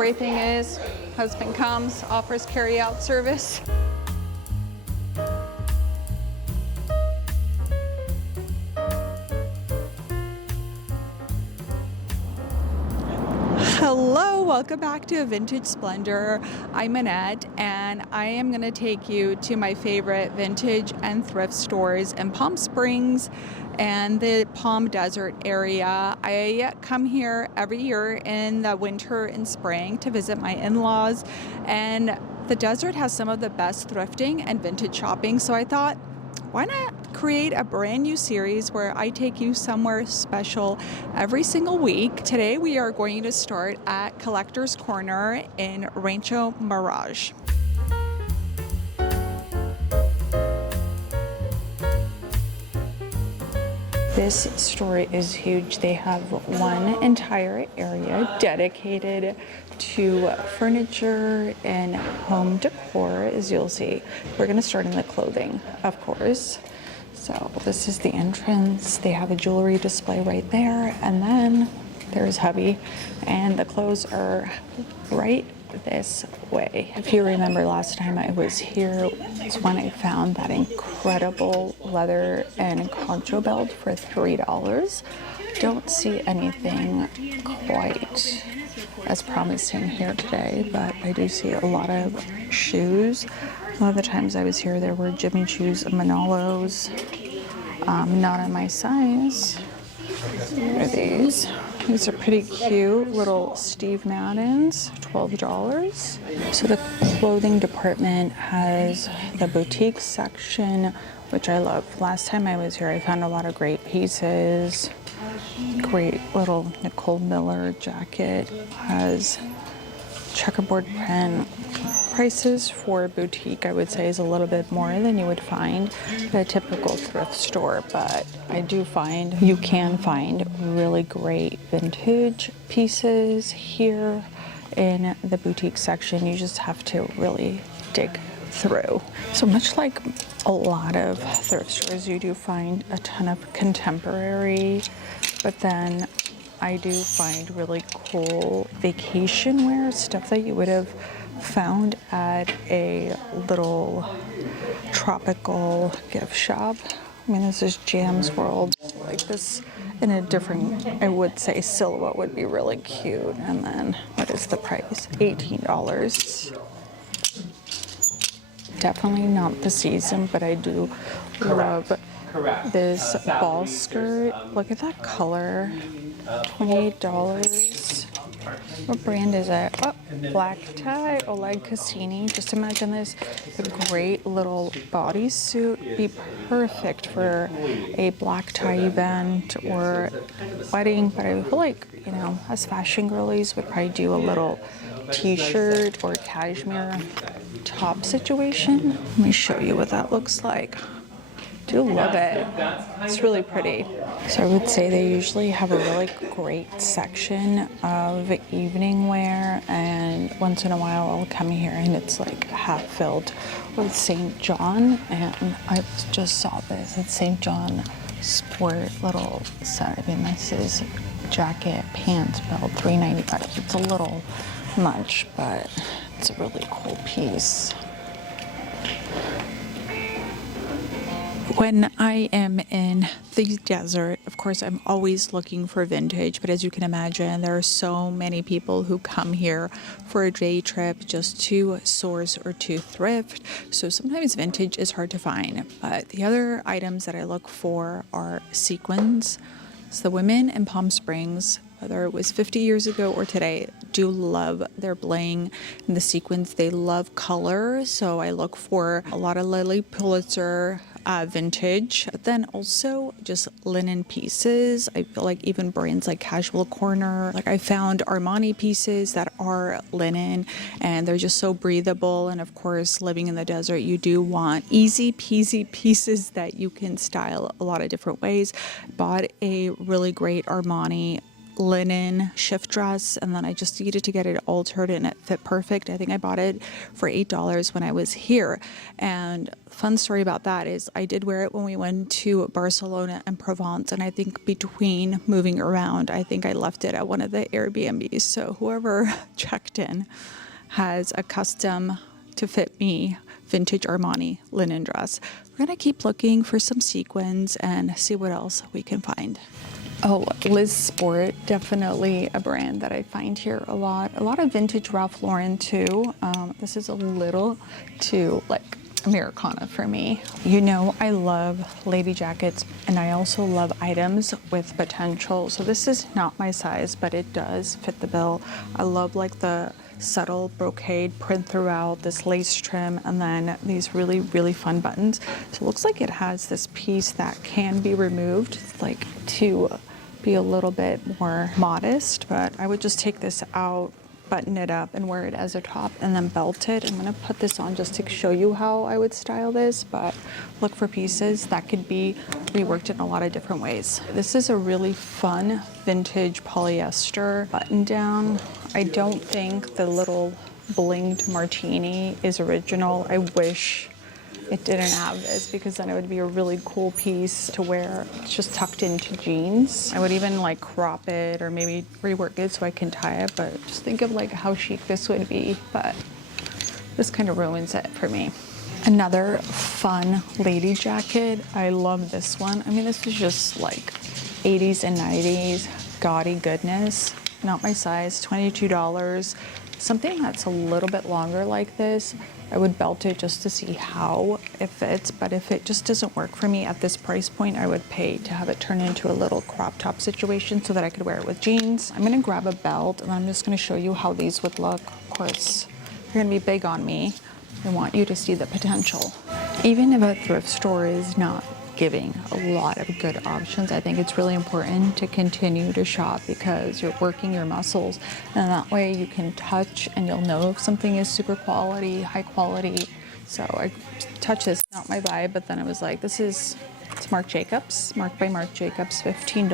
great thing is, husband comes, offers carry-out service. Hello, welcome back to Vintage Splendor. I'm Annette, and I am going to take you to my favorite vintage and thrift stores in Palm Springs and the Palm Desert area. I come here every year in the winter and spring to visit my in-laws, and the desert has some of the best thrifting and vintage shopping, so I thought, why not create a brand new series where I take you somewhere special every single week. Today we are going to start at Collector's Corner in Rancho Mirage. This store is huge. They have one entire area dedicated to furniture and home decor, as you'll see. We're going to start in the clothing, of course. So this is the entrance. They have a jewelry display right there, and then there's hubby, and the clothes are right this way. If you remember last time I was here is when I found that incredible leather and concho belt for $3. Don't see anything quite as promising here today, but I do see a lot of shoes. A lot of the times I was here there were Jimmy Choo's and Manolos, not in my size. What are these? These are pretty cute little Steve Maddens, $12. So the clothing department has the boutique section, which I love. Last time I was here, I found a lot of great pieces. Great little Nicole Miller jacket, has checkerboard print. Prices for boutique, I would say, is a little bit more than you would find at a typical thrift store, but I do find you can find really great vintage pieces here in the boutique section. You just have to really dig through. So much like a lot of thrift stores, you do find a ton of contemporary, but then I do find really cool vacation wear, stuff that you would have found at a little tropical gift shop. I mean, this is Jam's World. Like this in a different, I would say, silhouette would be really cute. And then what is the price? $18. Definitely not the season, but I do love this ball skirt. Look at that color. $28. What brand is it? Oh, black tie, Oleg Cassini. Just imagine this, a great little bodysuit. Be perfect for a black tie event or wedding. But I feel like, you know, us fashion girlies would probably do a little t-shirt or cashmere top situation. Let me show you what that looks like. Do love it. It's really pretty. So I would say they usually have a really great section of evening wear, and once in a while I'll come here and it's like half filled with St. John, and I just saw this. It's St. John sport little set. I mean, this is jacket, pants, belt, $3.95. It's a little much, but it's a really cool piece. When I am in the desert, of course, I'm always looking for vintage, but as you can imagine, there are so many people who come here for a day trip just to source or to thrift. So sometimes vintage is hard to find, but the other items that I look for are sequins. So the women in Palm Springs, whether it was 50 years ago or today, do love their bling and the sequins. They love color, so I look for a lot of Lily Pulitzer vintage, but then also just linen pieces. I feel like even brands like Casual Corner, like I found Armani pieces that are linen and they're just so breathable. And of course, living in the desert, you do want easy peasy pieces that you can style a lot of different ways. Bought a really great Armani linen shift dress, and then I just needed to get it altered and it fit perfect. I think I bought it for $8 when I was here. And fun story about that is I did wear it when we went to Barcelona and Provence, and I think between moving around, I think I left it at one of the Airbnbs. So whoever checked in has a custom to fit me vintage Armani linen dress. We're gonna keep looking for some sequins and see what else we can find. Oh, Liz Sport, definitely a brand that I find here a lot. A lot of vintage Ralph Lauren too. This is a little too like Americana for me. You know, I love lady jackets, and I also love items with potential. So this is not my size, but it does fit the bill. I love like the subtle brocade print throughout, this lace trim, and then these really, really fun buttons. So it looks like it has this piece that can be removed, like to be a little bit more modest, but I would just take this out, button it up, and wear it as a top, and then belt it. I'm gonna put this on just to show you how I would style this, but look for pieces that could be reworked in a lot of different ways. This is a really fun vintage polyester button down. I don't think the little blinged martini is original. I wish it didn't have this, because then it would be a really cool piece to wear. It's just tucked into jeans. I would even like crop it or maybe rework it so I can tie it, but just think of like how chic this would be, but this kind of ruins it for me. Another fun lady jacket. I love this one. I mean, this is just like 80s and 90s gaudy goodness. Not my size, $22. Something that's a little bit longer like this, I would belt it just to see how it fits, but if it just doesn't work for me at this price point, I would pay to have it turn into a little crop top situation so that I could wear it with jeans. I'm gonna grab a belt, and I'm just gonna show you how these would look. Of course, you're gonna be big on me. I want you to see the potential. Even if a thrift store is not giving a lot of good options, I think it's really important to continue to shop, because you're working your muscles, and that way you can touch and you'll know if something is super quality, high quality. So I touched this, not my vibe, but then I was like, it's Marc Jacobs, Marc by Marc Jacobs, $15.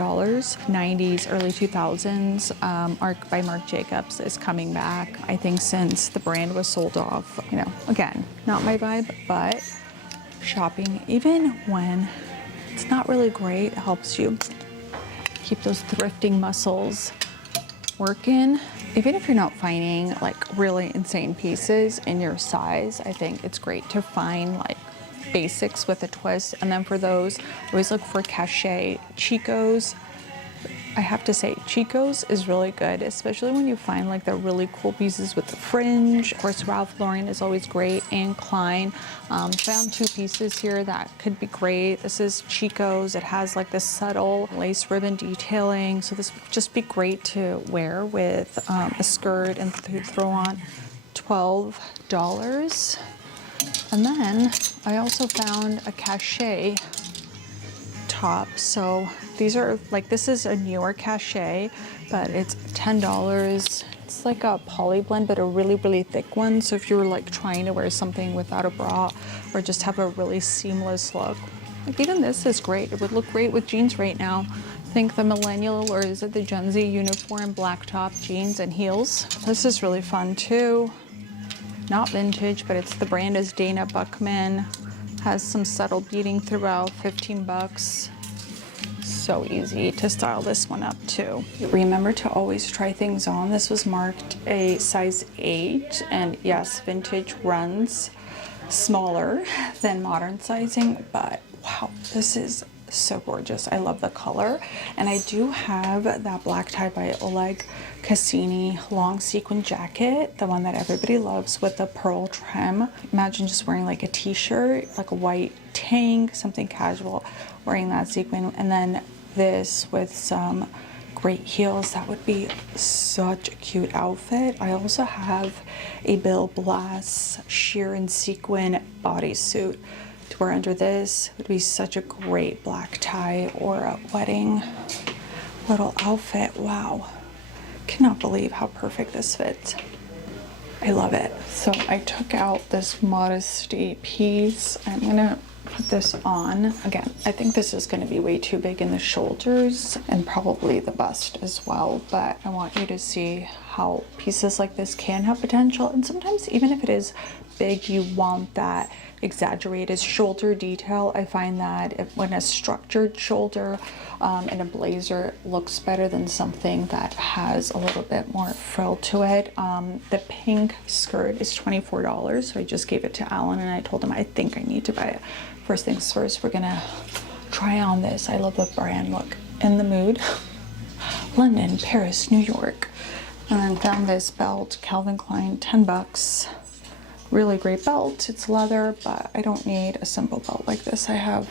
90s, early 2000s, Marc by Marc Jacobs is coming back. I think since the brand was sold off, you know, again, not my vibe, but shopping, even when it's not really great, helps you keep those thrifting muscles working. Even if you're not finding like really insane pieces in your size, I think it's great to find like basics with a twist. And then for those, always look for cachet. Chico's, I have to say, Chico's is really good, especially when you find like the really cool pieces with the fringe. Of course, Ralph Lauren is always great, and Klein. Found two pieces here that could be great. This is Chico's. It has like this subtle lace ribbon detailing, so this would just be great to wear with a skirt and throw on. $12. And then I also found a cachet top. So these are like, this is a newer cachet, but it's $10. It's like a poly blend, but a really, really thick one. So if you were like trying to wear something without a bra, or just have a really seamless look, like even this is great. It would look great with jeans right now. I think the millennial, or is it the Gen Z uniform, black top, jeans and heels. This is really fun too. Not vintage, but the brand is Dana Buckman. Has some subtle beading throughout, 15 bucks. So easy to style this one up too. Remember to always try things on. This was marked a size 8, and yes, vintage runs smaller than modern sizing, but wow, this is so gorgeous. I love the color. And I do have that black tie by Oleg Cassini long sequin jacket, the one that everybody loves with the pearl trim. Imagine just wearing like a t-shirt, like a white tank, something casual, wearing that sequin, and then this with some great heels. That would be such a cute outfit. I also have a Bill Blass sheer and sequin bodysuit to wear under this. Would be such a great black tie or a wedding little outfit. Wow, cannot believe how perfect this fits. I love it. So I took out this modesty piece. I'm gonna put this on. Again, I think this is going to be way too big in the shoulders and probably the bust as well, but I want you to see how pieces like this can have potential. And sometimes even if it is big, you want that exaggerated shoulder detail. I find that when a structured shoulder in a blazer looks better than something that has a little bit more frill to it. The pink skirt is $24, so I just gave it to Alan and I told him I think I need to buy it. First things first, we're gonna try on this. I love the brand. Look, In the Mood. London, Paris, New York. And then found this belt, Calvin Klein, 10 bucks. Really great belt. It's leather, but I don't need a simple belt like this. I have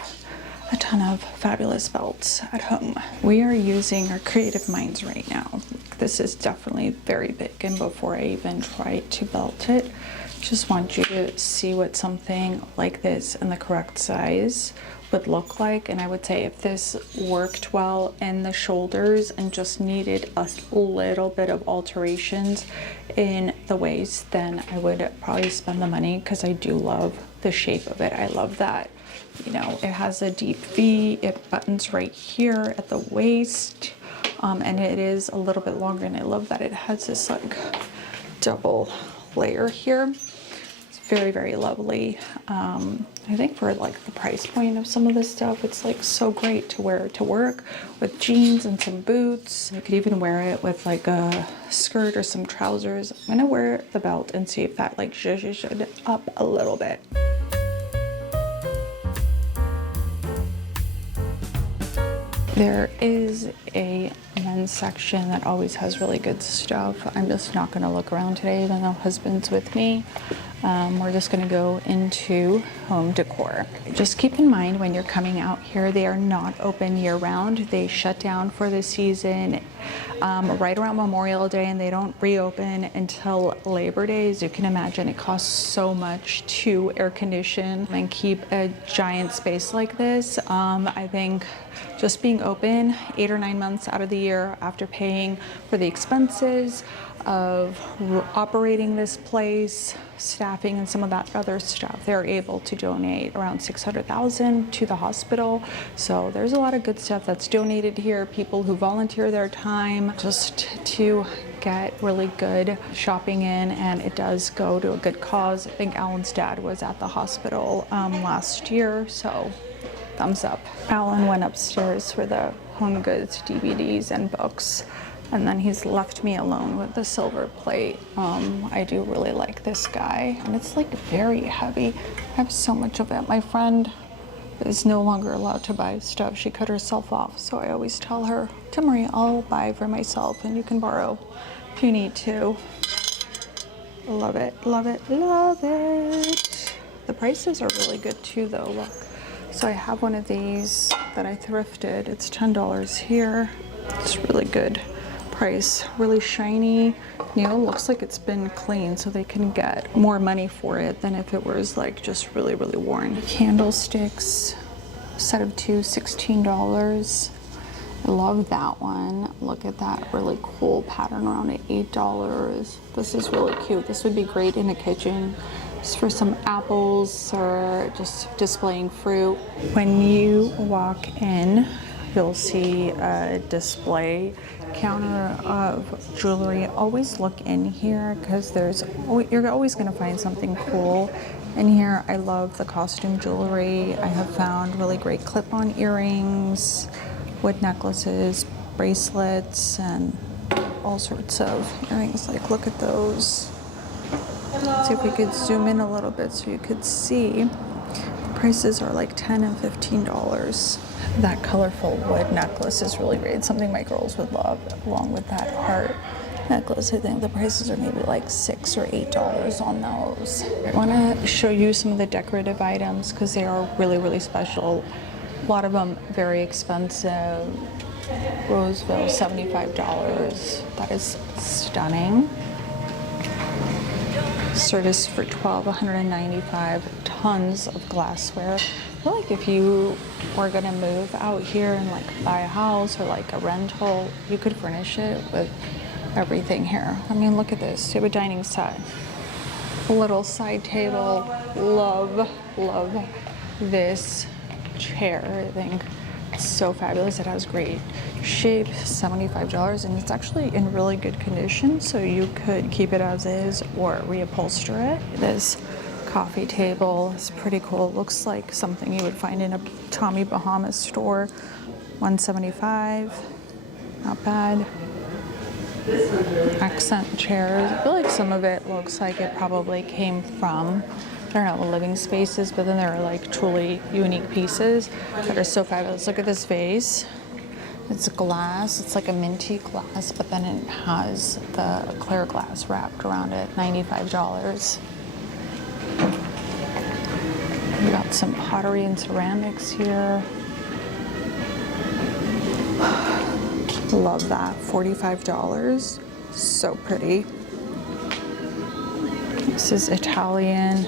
a ton of fabulous belts at home. We are using our creative minds right now. This is definitely very big, and before I even try to belt it, just want you to see what something like this in the correct size would look like. And I would say if this worked well in the shoulders and just needed a little bit of alterations in the waist, then I would probably spend the money, because I do love the shape of it. I love that, you know, it has a deep V, it buttons right here at the waist, and it is a little bit longer, and I love that it has this like double layer here. Very, very lovely. I think for like the price point of some of this stuff, it's like so great to wear to work with jeans and some boots. You could even wear it with like a skirt or some trousers. I'm gonna wear the belt and see if that like zhuzhes up a little bit. There is a men's section that always has really good stuff. I'm just not gonna look around today, even though husband's with me. We're just gonna go into home decor. Just keep in mind when you're coming out here, they are not open year round. They shut down for the season right around Memorial Day, and they don't reopen until Labor Day. As you can imagine, it costs so much to air condition and keep a giant space like this. I think just being open 8 or 9 months out of the year after paying for the expenses of operating this place, staffing, and some of that other stuff, they're able to donate around $600,000 to the hospital. So there's a lot of good stuff that's donated here. People who volunteer their time just to get really good shopping in, and it does go to a good cause. I think Alan's dad was at the hospital last year, so thumbs up. Alan went upstairs for the home goods DVDs and books, and then he's left me alone with the silver plate. I do really like this guy, and it's like very heavy. I have so much of it. My friend is no longer allowed to buy stuff. She cut herself off, so I always tell her, "Don't worry, I'll buy for myself, and you can borrow if you need to." Love it, love it, love it. The prices are really good too, though. Look. So I have one of these that I thrifted. It's $10 here. It's really good price, really shiny. You know, looks like it's been cleaned, so they can get more money for it than if it was like just really, really worn. Candlesticks, set of 2, $16. I love that one. Look at that really cool pattern around it, $8. This is really cute. This would be great in a kitchen. For some apples or just displaying fruit. When you walk in, you'll see a display counter of jewelry. Always look in here, because you're always going to find something cool in here. I love the costume jewelry. I have found really great clip-on earrings, wood necklaces, bracelets, and all sorts of earrings. Like, look at those. Let's see if we could zoom in a little bit so you could see. The prices are like $10 and $15. That colorful wood necklace is really great. It's something my girls would love, along with that heart necklace. I think the prices are maybe like $6 or $8 on those. I want to show you some of the decorative items, because they are really, really special. A lot of them very expensive. Roseville, $75. That is stunning. Service for $12, $195, tons of glassware. I feel like if you were gonna move out here and like buy a house or like a rental, you could furnish it with everything here. I mean, look at this. You have a dining set, a little side table. Love, love this chair. I think it's so fabulous. It has great shape, $75, and it's actually in really good condition, so you could keep it as is or reupholster it. This coffee table is pretty cool. It looks like something you would find in a Tommy Bahama store. $175, not bad. Accent chairs. I feel like some of it looks like it probably came from, I don't know, living spaces, but then there are like truly unique pieces that are so fabulous. Look at this vase. It's glass. It's like a minty glass, but then it has the clear glass wrapped around it. $95. We got some pottery and ceramics here. Love that. $45. So pretty. This is Italian.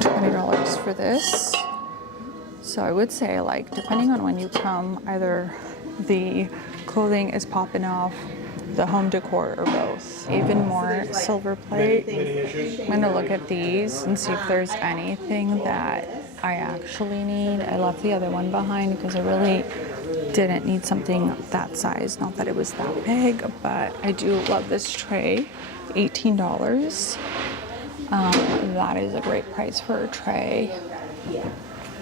$20 for this. So I would say, like, depending on when you come, either the clothing is popping off, the home decor, or both. Even more silver plate. I'm gonna look at these and see if there's anything that I actually need. I left the other one behind because I really didn't need something that size. Not that it was that big, but I do love this tray. $18. That is a great price for a tray.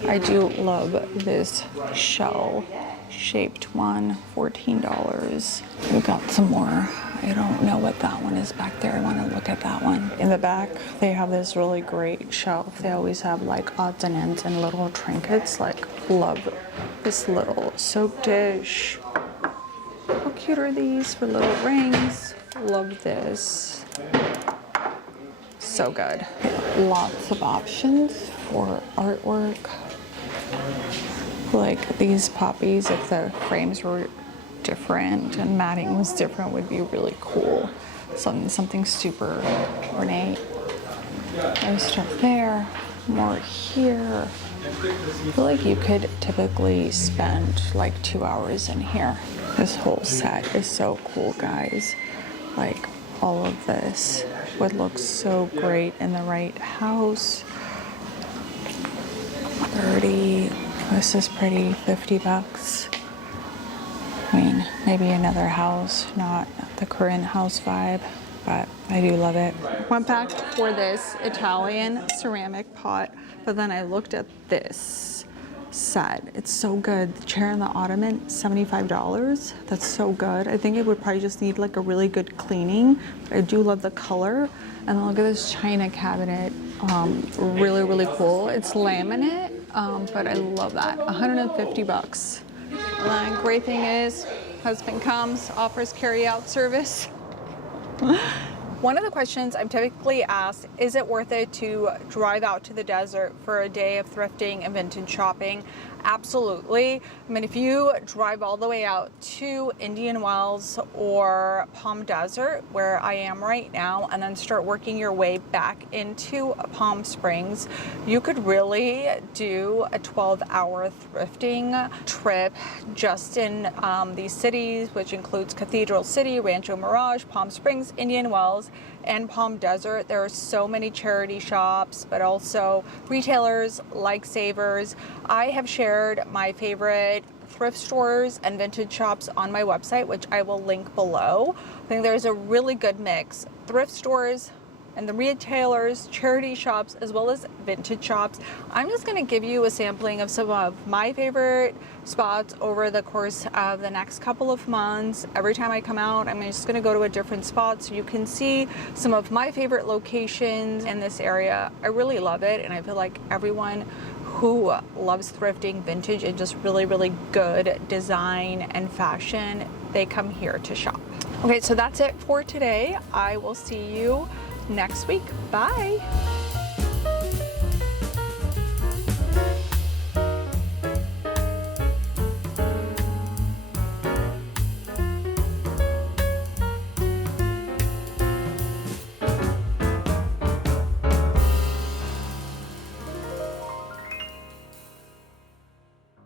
I do love this shell shaped one, $14. We got some more. I don't know what that one is back there. I want to look at that one. In the back, they have this really great shelf. They always have like odds and ends and little trinkets. Like, love this little soap dish. How cute are these for little rings? Love this. So good. Lots of options for artwork. Like these poppies, if the frames were different and matting was different, would be really cool. Something super ornate. There's stuff there, more here. I feel like you could typically spend like 2 hours in here. This whole set is so cool, guys. Like, all of this would look so great in the right house. 30. This is pretty. $50. I mean, maybe another house, not the current house vibe, but I do love it. Went back for this Italian ceramic pot, but then I looked at this set. It's so good. The chair and the ottoman, $75. That's so good. I think it would probably just need like a really good cleaning, but I do love the color. And then look at this china cabinet. Really, really cool. It's laminate, but I love that. $150. And the great thing is, husband comes, offers carry-out service. One of the questions I'm typically asked, is it worth it to drive out to the desert for a day of thrifting and vintage shopping? Absolutely. I mean, if you drive all the way out to Indian Wells or Palm Desert, where I am right now, and then start working your way back into Palm Springs, you could really do a 12-hour thrifting trip just in these cities, which includes Cathedral City, Rancho Mirage, Palm Springs, Indian Wells, and Palm Desert. There are so many charity shops, but also retailers like Savers. I have shared my favorite thrift stores and vintage shops on my website, which I will link below. I think there's a really good mix. Thrift stores and the retailers, charity shops, as well as vintage shops. I'm just gonna give you a sampling of some of my favorite spots over the course of the next couple of months. Every time I come out, I'm just gonna go to a different spot so you can see some of my favorite locations in this area. I really love it, and I feel like everyone who loves thrifting, vintage, and just really, really good design and fashion, they come here to shop. Okay, so that's it for today. I will see you next week. Bye.